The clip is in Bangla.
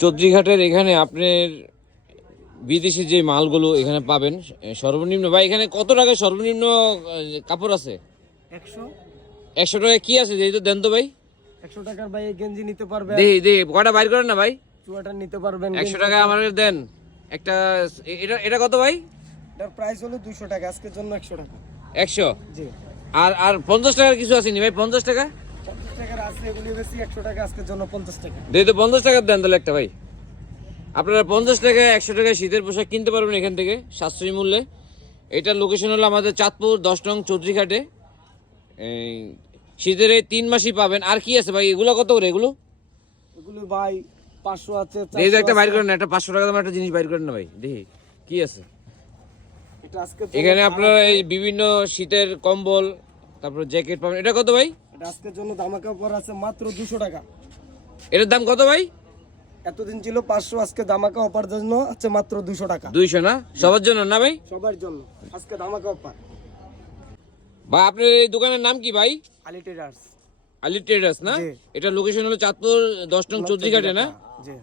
চৌধুরীঘাটের এখানে আপনার বিদেশি যে মালগুলো এখানে পাবেন সর্বনিম্ন ভাই এখানে কত টাকা সর্বনিম্ন কাপড় আছে? 100 100 টাকা কি আছে যেহেতু দেন তো ভাই। 100 টাকার ভাই গেঞ্জি নিতে পারবেন, দেখি কয়টা বাইর করেন না ভাই। চুয়াটার নিতে পারবেন। 100 টাকা আমাদের দেন একটা। এটা এটা কত ভাই? এটার প্রাইস হলো 200 টাকা, আজকের জন্য 100 টাকা। 100? জি। আর 50 টাকার কিছু আছে নি ভাই? 50 টাকা 50 টাকার আছে, এগুলি বেশি 100 টাকা, আজকের জন্য 50 টাকা। দেখি তো 50 টাকার দেন তাহলে একটা ভাই। আপনারা 50 টাকা 100 টাকায় শীতের পোশাক কিনতে পারবেন এখান থেকে সাশ্রয়ী মূল্যে। এটার লোকেশন হলো আমাদের চাঁদপুর 10 নং চৌধুরীঘাটে। এই শীতের এই 3 মাসই পাবেন। আর কি আছে ভাই এগুলো কত করে এগুলো? এগুলি ভাই 500 আছে, এই যে 400 একটা বাইর আছে। করেন না, একটা 500 টাকা দামের একটা জিনিস বাইর করেন না ভাই, দেখি কি আছে এটা আজকের জন্য এখানে। আপনারা এই বিভিন্ন শীতের কম্বল তারপর জ্যাকেট পাবেন। এটা কত ভাই? এটা আজকের জন্য ধামাকা অফার আছে মাত্র 200 টাকা। এটার দাম কত ভাই? এতদিন ছিল 500, আজকে ধামাকা অফার জন্য আছে মাত্র 200 টাকা। 200 না? সবার জন্য না ভাই? সবার জন্য আজকে ধামাকা অফার। ভাই আপনার এই দোকানের নাম কি ভাই? আলি ট্রেডার্স। আলি ট্রেডার্স না? জি। এটা লোকেশন হলো চাঁদপুর 10 নং চৌধুরীঘাটে না? জি।